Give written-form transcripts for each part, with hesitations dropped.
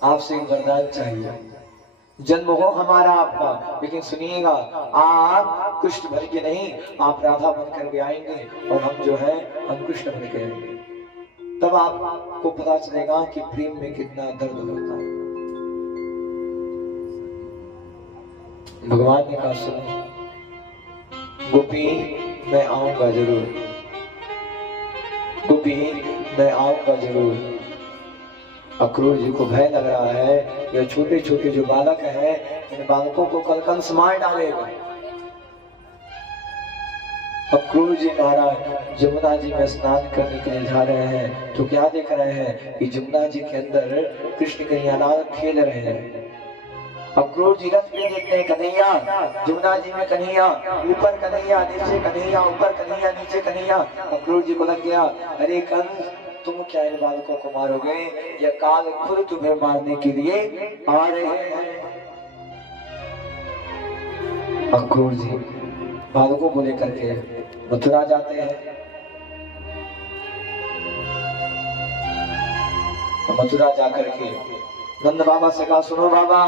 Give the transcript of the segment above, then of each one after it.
आपसे वरदान चाहिए, जन्म हो हमारा आपका, लेकिन सुनिएगा आप कृष्ण भर के नहीं, आप राधा बनकर के आएंगे और हम जो है हम कृष्ण बन के आएंगे। तब आपको पता चलेगा कि प्रेम में कितना दर्द होता है। भगवान ने कहा सुनो गोपी, मैं आऊंगा जरूर, गोपी मैं आऊंगा जरूर। अक्रूर जी को भय लग रहा है, ये छोटे छोटे जो बालक है इन बालकों को कल कंस मार डालेगा। अक्रूर जी महाराज जमुना जी में स्नान करने के लिए जा रहे हैं तो क्या देख रहे हैं कि जमुना जी के अंदर कृष्ण कन्हैया खेल रहे हैं। अक्रूर जी रथ में देखते हैं कन्हैया, जमुना जी में कन्हैया, ऊपर कन्हैया नीचे कन्हैया, ऊपर कन्हैया नीचे कन्हैया। अक्रूर जी को लग गया अरे कंस तुम क्या इन बालकों को मारोगे, या काल खुद तुम्हें मारने के लिए आ रहे हैं। अक्रूर जी बालकों को लेकर के मथुरा जाते हैं। मथुरा जाकर के नंद बाबा से कहा सुनो बाबा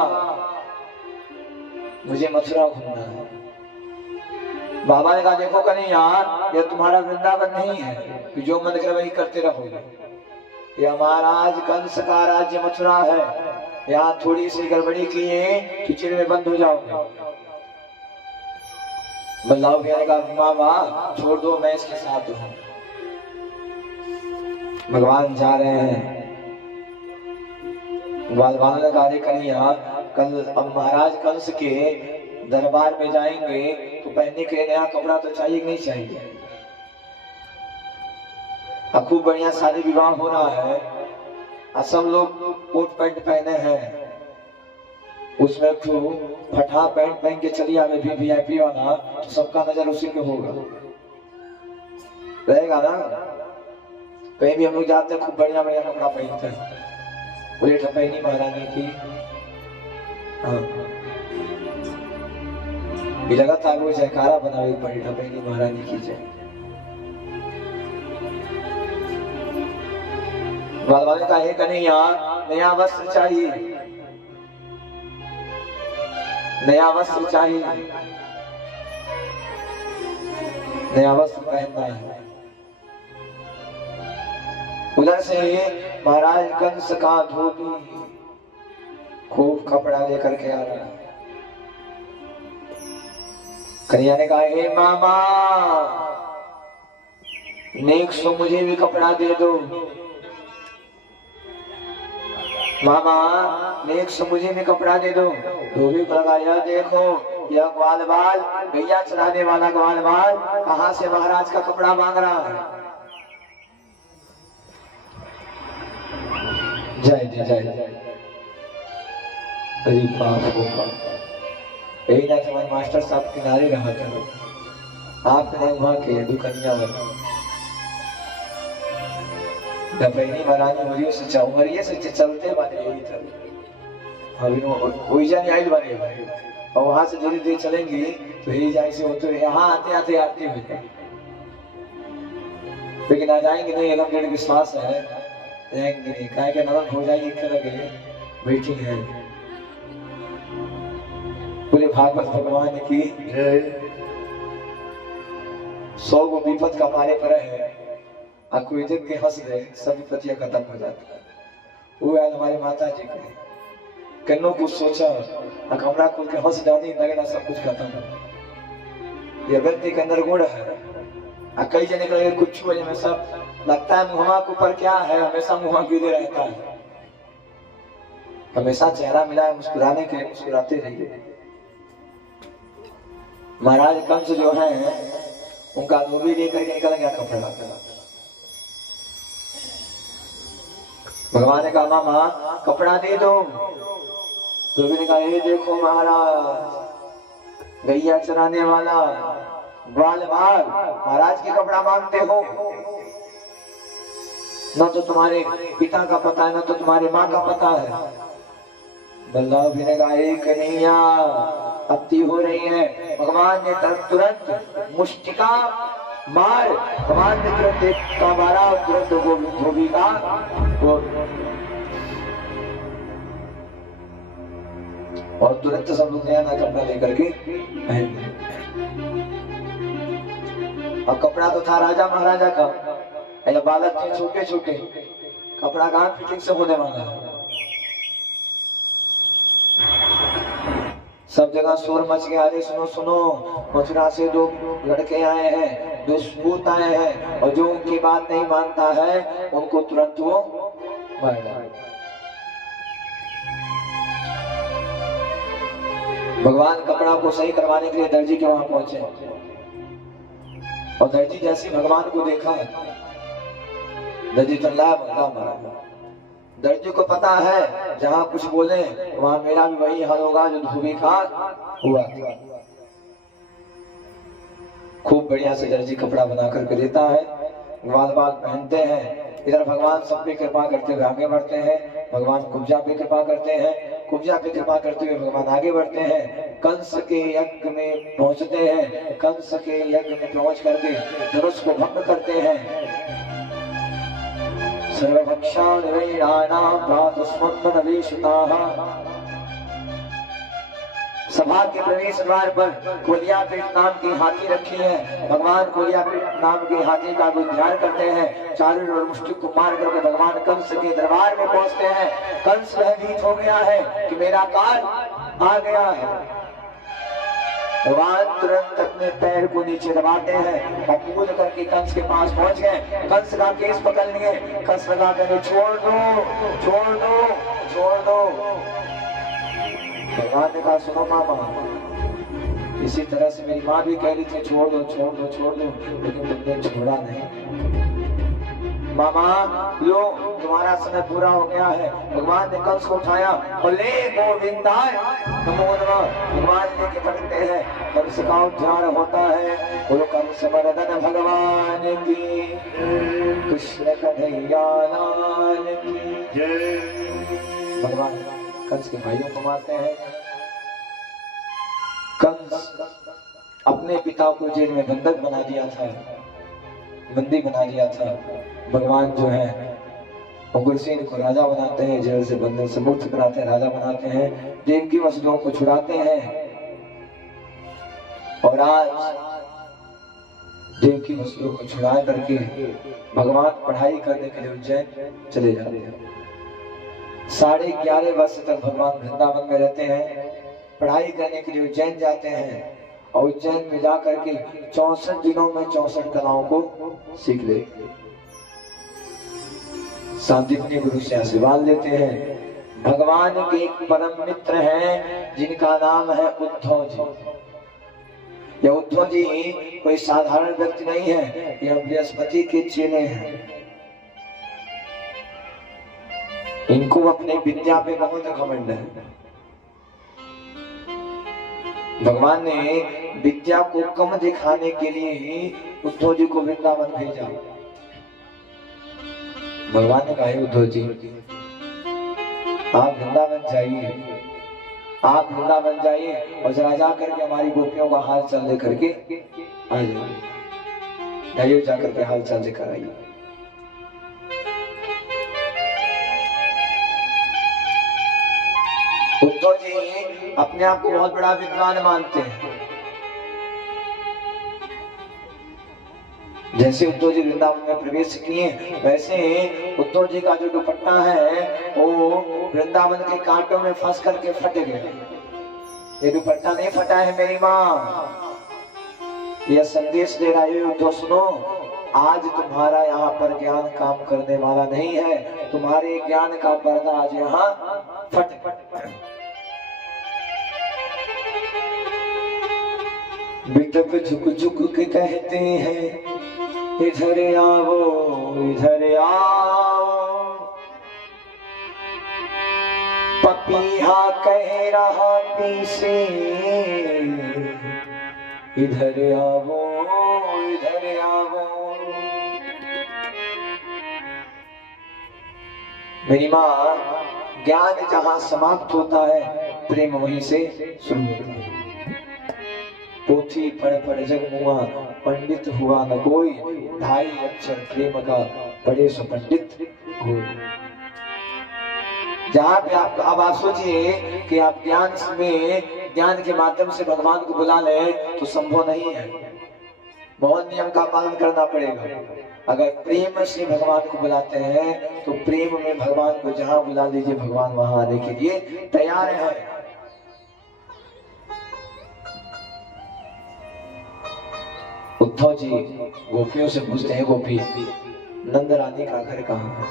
मुझे मथुरा घूमना है। बाबा ने कहा देखो कन्हैया ये तुम्हारा वृंदावन नहीं है कि जो मन करे वही करते रहोगे, ये महाराज कंस का राज्य मथुरा है, यहाँ थोड़ी सी गड़बड़ी किए तो चिर में बंद हो जाओगे। बल्लाव कहने का बाबा छोड़ दो मैं इसके साथ हूँ। भगवान जा रहे हैं, बालवान ने कहा कन्हैया कल अब महाराज कंस के दरबार में जाएंगे तो पहनने के लिए नया कपड़ा तो चाहिए नहीं चाहिए। अब खूब बढ़िया शादी विवाह हो रहा है और सब लोग कोट पैंट पहने हैं, उसमें तो फटा पैंट पहन के चली आवे भी वीआईपी वाला तो सबका नजर उसी पे होगा रहेगा ना। कहीं भी हम लोग जाते हैं खूब बढ़िया बढ़िया कपड़ा पहनते हैं, बोले ठपैनी महारानी की लगातार वो जयकारा बनावे पड़ी ठपैनी महारानी की जय। बालवान का है कन्हैया नया वस्त्र चाहिए, नया वस्त्र चाहिए, नया वस्त्र पहनना है। उधर से महाराज कंस का धोबी खूब कपड़ा लेकर के आ रहा है। कन्हैया ने कहा हे मामा नेक सो मुझे भी कपड़ा दे दो, मामा नेक सो मुझे भी कपड़ा दे दो। धोबी को लगाया देखो यह ग्वाल बाल गैया चलाने वाला ग्वाल बाल कहां से महाराज का कपड़ा मांग रहा है। जय जय जय जय अरे बाप हो बाप। यही ना हमारे मास्टर साहब किनारे रहा था, आपने वहां के दुकनिया डबैनी महारानी मरियो से चाउमरिये से चलते बने यही था अभी कोई जाने आई बने और वहां से धीरे धीरे चलेंगे तो यही जाए से होते यहाँ आते आते आते हुए, लेकिन आ जाएंगे नहीं एकदम डेढ़ विश्वास है जाएंगे नहीं कहा कि नरम हो जाएगी बैठी है। पूरे भागवत भगवान की 100 गो विपद का मारे पर है और कोई देख के हंस दे सब विपत्तियां खत्म हो जाती है। वो याद हमारे माता जी के कन्नों कुछ सोचा कमरा खोल के हंस डाली लगना सब कुछ खत्म है। ये व्यक्ति के अंदर गुण है। कई जने के कुछ वजह में सब लगता है मुहा के ऊपर क्या है, हमेशा मुहा गिरे रहता है। हमेशा चेहरा मिलाए मुस्कुराने के लिए मुस्कुराते रहिए। महाराज कंस जो है उनका धोबी लेकर के निकल गया कपड़ा। भगवान ने कहा मामा कपड़ा दे दो। धोबी ने कहा ये देखो महाराज गैया चराने वाला ग्वाल बाल महाराज के कपड़ा मांगते हो, न तो तुम्हारे पिता का पता है, न तो तुम्हारे माँ का पता है। बलराम जी ने कहा कन्हैया अति हो रही है। भगवान ने तुरंत मुष्टिका मार, भगवान ने तुरंत एक का मारा और तुरंत वो धोबी का और तुरंत सब लोग नया कपड़ा लेकर के पहन लिया। और कपड़ा तो था राजा महाराजा का, या बालक थे छोटे छोटे, कपड़ा कहाँ फिटिंग से होने वाला है। सब जगह शोर मच गया, अरे सुनो सुनो, मथुरा से दो लड़के आए हैं, दो सपूत आए हैं, और जो उनकी बात नहीं मानता है उनको तुरंत वो मार डाले। भगवान कपड़ा को सही करवाने के लिए दर्जी के वहां पहुंचे, और दर्जी जैसे भगवान को देखा, दर्जी तो मारा। दर्जी को पता है जहां कुछ बोले वहां मेरा भी वही हाल होगा जो धोबी का हुआ। खूब बढ़िया से दर्जी कपड़ा बना करके देता है, ग्वाल बाल पहनते हैं। इधर भगवान सब पे कृपा करते हुए आगे बढ़ते हैं, भगवान कुब्जा पे कृपा करते हैं, कुब्जा पे कृपा करते हुए भगवान आगे बढ़ते हैं। कंस के यज्ञ में पहुंचते हैं, कंस के यज्ञ में पहुंच करके धनुष को भंग करते हैं। सर्वभक्षान् वैराणां भ्रातुस्मन्नवेशिताः। सभा के प्रवेश द्वार पर कोलियापीठ नाम की हाथी रखी है। भगवान कोलियापीठ नाम के हाथी का उद्धार करते हैं। चारों ओर मुष्टि को मार करके भगवान कंस के दरबार में पहुंचते हैं। कंस भयभीत हो गया है कि मेरा काल आ गया है। भगवान तुरंत अपने पैर को नीचे दबाते हैं और कूद करके कंस के पास पहुंच गए। कंस का केस पकड़ लिए, कंस लगा कर छोड़ दो छोड़ दो छोड़ दो। भगवान ने कहा सुनो मामा, इसी तरह से मेरी माँ भी कह रही थी छोड़ दो छोड़ दो छोड़ दो, लेकिन तुमने छोड़ा नहीं। मामा लो तुम्हारा समय पूरा हो गया है। भगवान ने कंस को उठाया और ले गोविंदाय नमो नमः भगवान लेके पढ़ते हैं। कंस का उद्धार होता है। बोलो कंस मर्दन भगवान की, कृष्ण कन्हैया लाल की जय। भगवान कंस के भाइयों को मारते हैं। कंस अपने पिता को जेल में बंधक बना दिया था, बंदी बना दिया था। भगवान जो है उग्रसेन को राजा बनाते हैं, जेल से बंधन से मुक्त कराते हैं, राजा बनाते हैं, देवकी वसुदेव को छुड़ाते हैं। और आज देवकी वसुदेव को छुड़ा करके भगवान पढ़ाई करने के लिए उज्जैन चले जाते हैं। 11.5 वर्ष तक भगवान वृंदावन में रहते हैं, पढ़ाई करने के लिए उज्जैन जाते हैं, और उज्जैन में जाकर के 64 दिनों में 64 कलाओं को सीख लेते हैं। सांदीपनी गुरु से आशीर्वाद लेते हैं। भगवान के एक परम मित्र हैं जिनका नाम है उद्धव जी। यह उद्धव जी कोई साधारण व्यक्ति नहीं है, यह बृहस्पति के चेले हैं। इनको अपने विद्या पे बहुत घमंड है। भगवान ने विद्या को कम दिखाने के लिए ही उद्धव जी को वृंदावन भेजा। भगवान ने कहा उद्धव जी आप वृंदावन जाइए, आप वृंदावन जाइए और जरा जा करके हमारी गोपियों का हाल चाल लेकर के आ जाइए, जाकर के हाल चाल लेकर आइए। उद्धव जी अपने आप को बहुत बड़ा विद्वान मानते हैं। जैसे उद्धव जी वृंदावन में प्रवेश किए, वैसे उद्धव जी का जो दुपट्टा है वो वृंदावन के कांटों में फंस करके फट गया। ये दुपट्टा नहीं फटा है मेरी माँ, यह संदेश दे रहा है उद्धव सुनो, आज तुम्हारा यहाँ पर ज्ञान काम करने वाला नहीं है, तुम्हारे ज्ञान का पर्दा आज यहाँ फट। बिटक झुक झुक के कहते हैं इधर आओ इधर आओ, पपीहा कह रहा पीसे इधर आवो इधर आवो। मेरी माँ, ज्ञान जहां समाप्त होता है प्रेम वहीं से शुरू होता है। पोथी पढ़ जग मुआ, पंडित हुआ न कोई, ढाई अक्षर प्रेम का बड़े सो पंडित हो। जहाँ पे आप अब आप सोचिए कि आप ज्ञान के माध्यम से भगवान को बुला ले तो संभव नहीं है, बहुत नियम का पालन करना पड़ेगा। अगर प्रेम से भगवान को बुलाते हैं तो प्रेम में भगवान को जहां बुला दीजिए, भगवान वहां आने के लिए तैयार है। उद्धव जी गोपियों से पूछते हैं, गोपी नंद रानी का घर कहाँ है?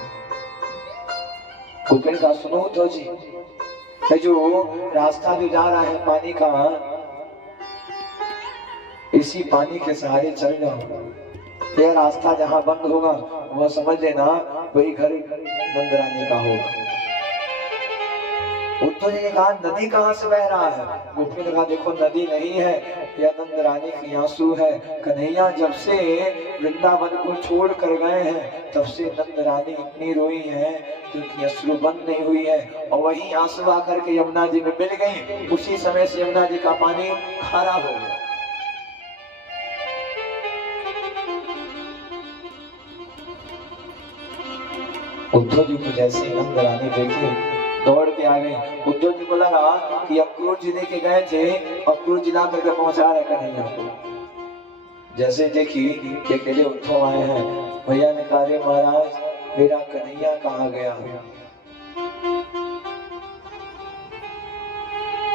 गोपी ने कहा, सुनो उद्धव जी, जो रास्ता जो जा रहा है पानी का, इसी पानी के सहारे चल जाओ। यह रास्ता जहां बंद होगा वह समझ लेना वही घर नंद रानी का होगा। उद्धव जी ने कहा, नदी कहाँ से बह रहा है? गोपी ने कहा, देखो नदी नहीं है, यह नंद रानी की आंसू है। कन्हैया जब से वृंदावन को छोड़ कर गए हैं तब से नंद रानी इतनी रोई है क्योंकि अश्रु बंद नहीं हुई है, और वही आंसू आकर के यमुना जी में मिल गई। उसी समय से यमुना जी का पानी खारा हो गया। उद्धव जी को जैसे नंद रानी देखी दौड़ के आ गई। उद्धव जी को लगा कि अक्रूर जी लेके गए थे, अक्रूर जी ला करके पहुंचा रहे कन्हैया को। जैसे देखी कि अकेले उद्धव आए हैं, भैया ने कहा, महाराज मेरा कन्हैया कहाँ गया?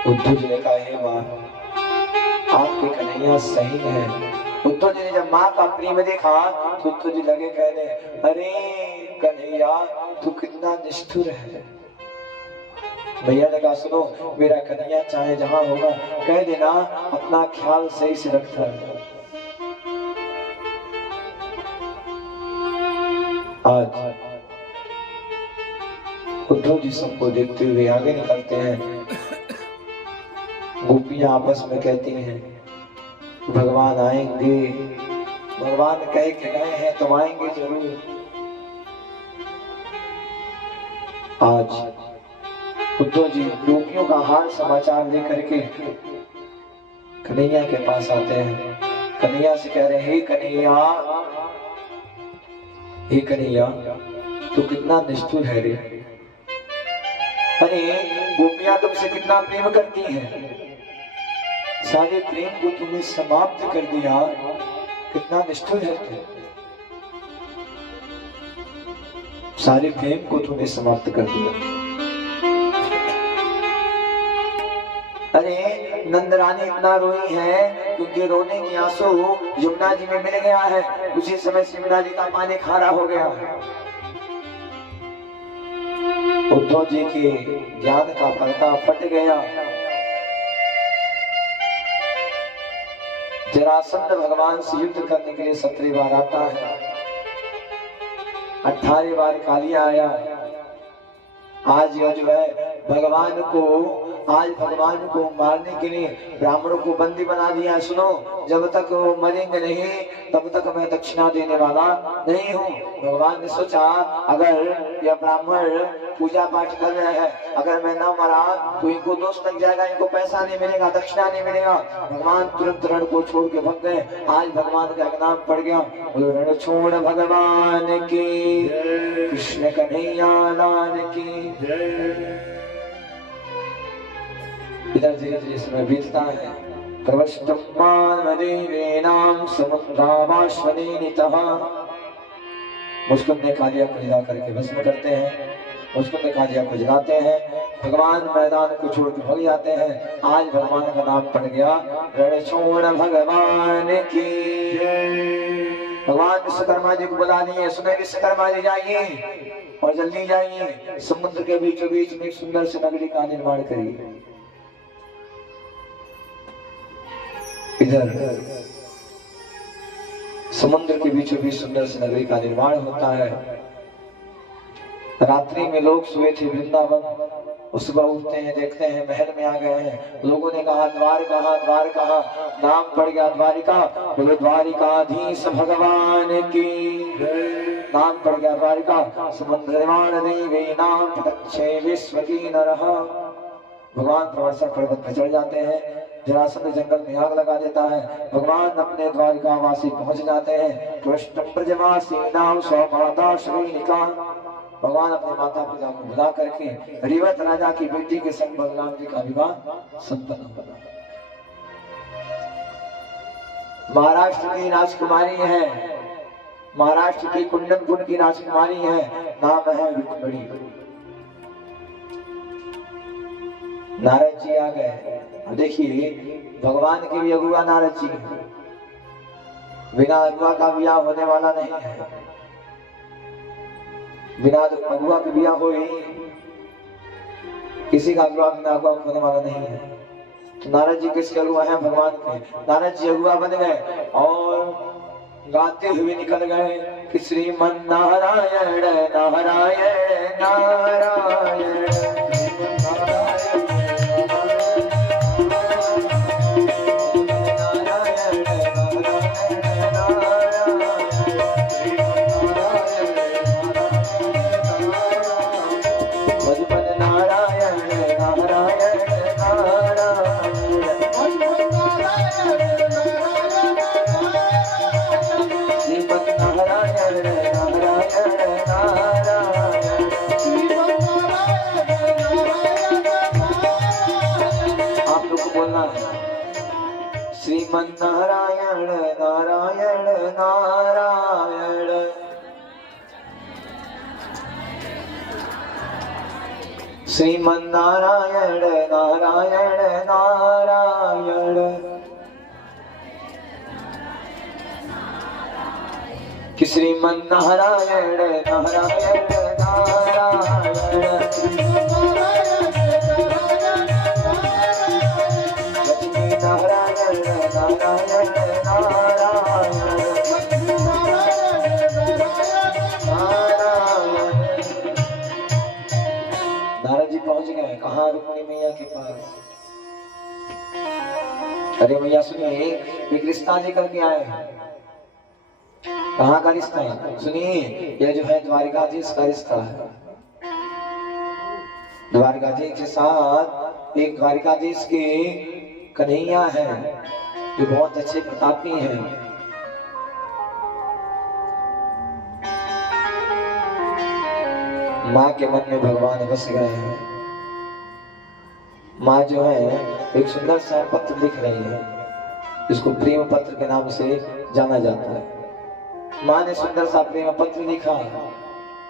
उद्धव जी ने कहा, हे माँ, आपके कन्हैया सही है। उद्धव जी ने जब माँ का प्रेम देखा तो उद्धव जी लगे कहने, अरे कन्हैया तू कितना निष्ठुर है। भैया ने कहा, सुनो मेरा कन्हैया चाहे जहां होगा कह देना अपना ख्याल सही से रखता है। आज उद्धव जी सबको देखते हुए आगे निकलते हैं। गोपियां आपस में कहती हैं, भगवान आएंगे, भगवान कह के गए हैं तो आएंगे जरूर। आज उद्धव जी गोपियों का हाल समाचार लेकर के कन्हैया के पास आते हैं। कन्हैया से कह रहे हैं, हे कन्हैया तू कितना निष्ठुर है रे। अरे गोपियां तुमसे कितना प्रेम करती हैं, सारे प्रेम को तुमने समाप्त कर दिया, कितना निष्ठुर है तू। सारे प्रेम को तूने समाप्त कर दिया। अरे नंद रानी इतना रोई है क्योंकि रोने की आंसू यमुना जी में मिल गया है, उसी समय से यमुना जी का पानी खारा हो गया। उद्धव जी के ज्ञान का पर्दा फट गया। जरासंध भगवान से युद्ध करने के लिए 17 बार आता है, 18 बार कालिया आया। आज यह जो है भगवान को मारने के लिए ब्राह्मणों को बंदी बना दिया। सुनो, जब तक वो मरेंगे नहीं तब तक मैं दक्षिणा देने वाला नहीं हूँ। भगवान ने सोचा अगर यह ब्राह्मण पूजा पाठ कर रहे हैं, अगर मैं ना मरा तो इनको दोष लग जाएगा, इनको पैसा नहीं मिलेगा, दक्षिणा नहीं मिलेगा। भगवान तुरंत रण को छोड़ के भग गए। आज भगवान का एक नाम पड़ गया, रण छोड़ भगवान की, कृष्ण कन्हैया लाल की। इधर धीरे धीरे समय बीतता है। प्रवष्टमानदेवेनां समुद्रावाश्वनीनितः। मुस्कुन ने कालिया को जला करके भस्म करते हैं, मुस्कुन ने कालिया को जलाते हैं। भगवान मैदान को छोड़ के भग जाते हैं। आज भगवान का नाम पड़ गया रणछोड़ भगवान की। भगवान विश्वकर्मा जी को बुला लिए, सुने विश्वकर्मा जी जाइए और जल्दी जाइए, समुद्र के बीचों बीच में एक सुंदर सी नगरी का निर्माण करिए। इधर समुद्र के बीचों बीच सुंदर सी नगरी का निर्माण होता है। रात्रि में लोग सोए थे वृंदावन, सुबह उठते हैं, देखते हैं महल में आ गए हैं। लोगों ने कहा द्वार कहाँ, द्वार कहाँ, नाम पड़ गया द्वारिका। बोले द्वारिकाधीश भगवान की, नाम पड़ गया द्वारिका। समुद्रवाण देवी नाम प्रत्यक्षे विश्व की नरः। भगवान प्रवर्षक पर्वत पर चढ़ जाते हैं, जरासंध जंगल में आग लगा देता है। भगवान अपने द्वारिकावासी पहुंच जाते हैं। कृष्ण ब्रजवासी नाम स्वमाता श्रीनिका। भगवान अपने माता पिता को बुला करके रिवत राजा की बेटी के संग बलराम जी का विवाह संपन्न बना। महाराष्ट्र की राजकुमारी है, महाराष्ट्र की कुंडनपुर की राजकुमारी है, नाम है रुक्मिणी। नारद जी आ गए। देखिए भगवान के भी अगुआ नारद जी, बिना अगुआ का विवाह होने वाला नहीं है। बिना अगुआ के बिया हो ही किसी का अगुआ बिना अगुआ होने वाला नहीं है। तो नारद जी किसके अगुआ हैं? भगवान के। नारद जी अगुआ बन गए और गाते हुए निकल गए कि श्रीमन नारायण नारायण नारायण श्रीमन नारायण नारायण नारायण। श्रीमन नारायण नारायण नारायण। कि श्रीमन नारायण नारायण नारायण। नारद जी पहुंच गए कहाँ? रुक्मिणी मैया के पास। अरे मैया सुनिए, एक रिश्ता लेकर के आए हैं। कहाँ का रिश्ता है? सुनिए, यह जो है द्वारिकाधीश का रिश्ता है। द्वारिकाधीश के साथ एक द्वारिकाधीश के कन्हैया है जो बहुत अच्छे प्रतापी हैं। माँ के मन में भगवान बस गए हैं। माँ जो है एक सुंदर सा पत्र लिख रही है, इसको प्रेम पत्र के नाम से जाना जाता है। माँ ने सुंदर सा प्रेम पत्र लिखा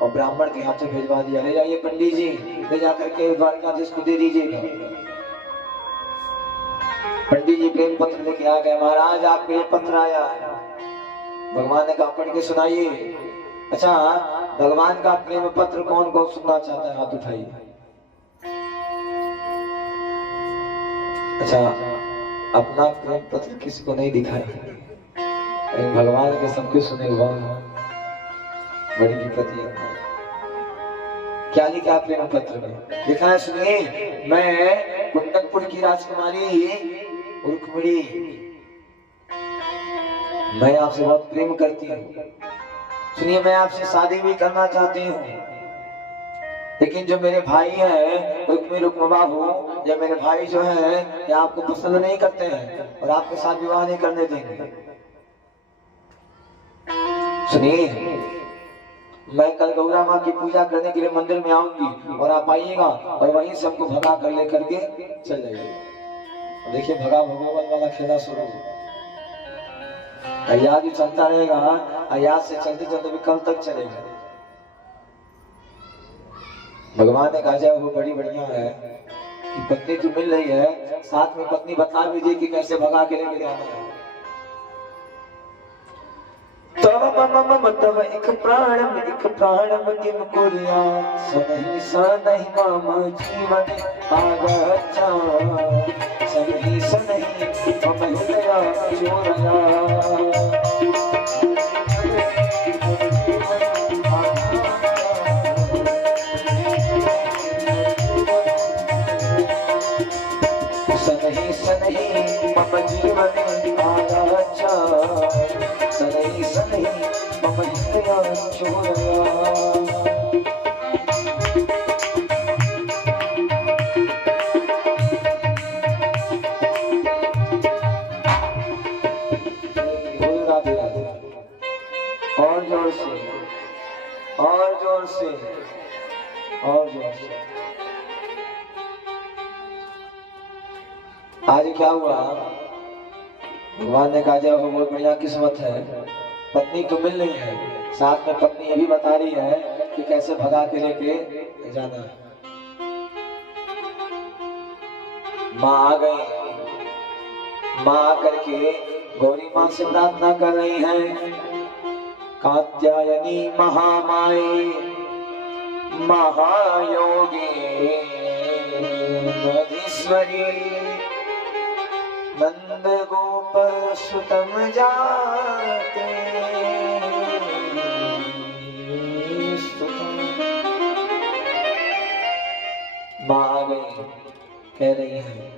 और ब्राह्मण के हाथों भेजवा दिया। ले जाइए पंडित जी, ले जाकर के द्वारिकाधीश को दे दीजिएगा। पंडित जी प्रेम पत्र लेके आ गए। महाराज आपको ये पत्र आया है। भगवान ने कहा पढ़ के सुनाइए। अच्छा, भगवान का प्रेम पत्र कौन कौन सुनना चाहता है? हाथ उठाइए। अच्छा, अपना प्रेम पत्र किसी को नहीं दिखाए, भगवान के सबके सुने हुआ बड़ी विपत्ति है। क्या लिखा प्रेम पत्र में? लिखा है, सुनिए, मैं कुंडनपुर की राजकुमारी रुक्मिणी, मैं आपसे बहुत प्रेम करती हूँ। सुनिए, मैं आपसे शादी भी करना चाहती हूँ, लेकिन जो मेरे भाई हैं रुक्मी रुक्मबाहु, या मेरे भाई जो हैं ये आपको पसंद नहीं करते हैं और आपके साथ विवाह नहीं करने देंगे। सुनिए, मैं कल गौरा माँ की पूजा करने के लिए मंदिर में आऊंगी और आप आइएगा और वहीं से हमको भगा कर लेकर के चल जाइए। देखिए, भगा भगवान वाला खेला शुरू। अयाज भी चलता रहेगा, अयाज से चलते चलते भी कल तक चलेगा। भगवान ने कहा जाए वो बड़ी बढ़िया है कि पत्नी जो मिल रही है, साथ में पत्नी बता भी दी कि कैसे भगा के लेके जाना है। तव एक प्राणम किम कुर्या सनहि मम जीवन आगच्छा सनहि मम हृदय चोरया। चोरया। और जोर से, और जोर से, और जोर से। आज क्या हुआ, भगवान ने कहा जब बहुत बढ़िया किस्मत है, पत्नी तो मिल रही है, साथ में पत्नी ये भी बता रही है कि कैसे भगा के लेके जाना है। माँ आ गई, माँ आकर के गौरी माँ से प्रार्थना कर रही है, कात्यायनी महामाई महायोगी मधीश्वरी नंद गोप सुतम जाते माँ आ गई, कह रही है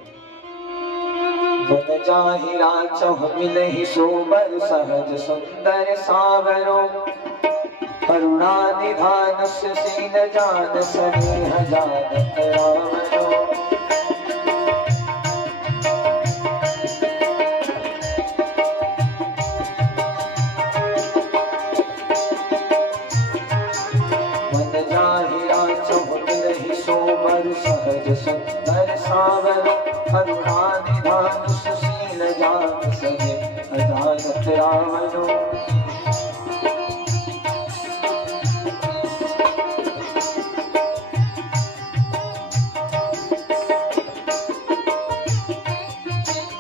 मन जाहि राचहु मिलहि सोबर सहज सुंदर सावरो करुणा निधान सीन जान स्नेह जानत रावरो। मन जाहि राचहु मिलहि सोबर सहज सुंदर सावरो करुणा निधान सुशील जान स्नेह जानत रावरो।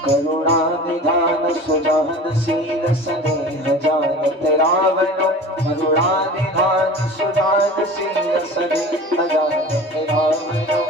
करुणा निधान सुजान शील स्नेह जानत रावणो करुणा निधान सुजान शील स्नेह जानत रावणो।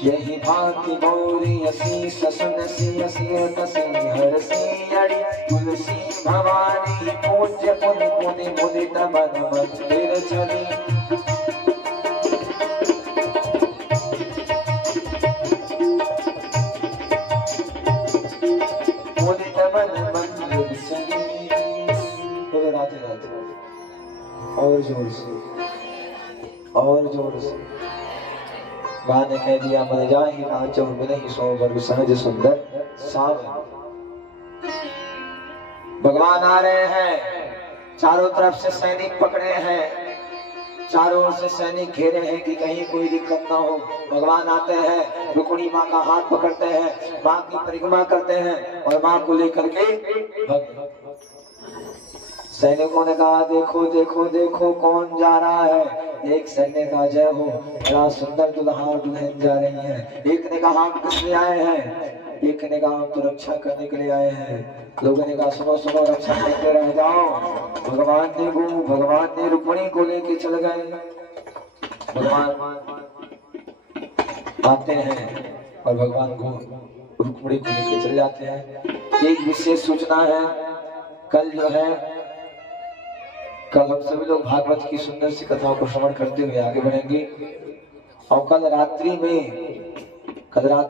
यही भांति गौरी असीस सुन सी असियत सिंहर सिंहड़ी तुलसी भवानी पूज्य पुनि पुनि मुदित मन मंदिर चली। मुदित मन मंदिर चली। बोले राधे राधे। और जोर से, और जोर से। माँ ने कह दिया मन जाहि राचहु मिलहि सोबर सहज सुंदर सावरो। भगवान आ रहे हैं, चारों तरफ से सैनिक पकड़े हैं, चारों ओर से सैनिक घेरे हैं कि कहीं कोई दिक्कत ना हो। भगवान आते हैं, रुक्मिणी माँ का हाथ पकड़ते हैं, माँ की परिक्रमा करते हैं और माँ को लेकर के सैनिकों ने कहा देखो देखो देखो कौन जा रहा है। एक सैन्य का जय हो, बड़ा सुंदर दुल्हा और दुल्हन जा रही है। एक ने कहा हम किस लिए आए हैं, एक ने कहा हम तो रक्षा करने के लिए आए हैं। लोगों ने कहा सुनो सुनो रक्षा करते रह जाओ। भगवान ने रुक्मिणी को लेके चल गए। भगवान आते हैं और भगवान को रुक्मिणी को लेके चले जाते हैं। एक विशेष सूचना है, कल जो है कल हम सभी लोग भागवत की सुंदर सी कथाओं को श्रवण करते हुए आगे बढ़ेंगे और कल रात्रि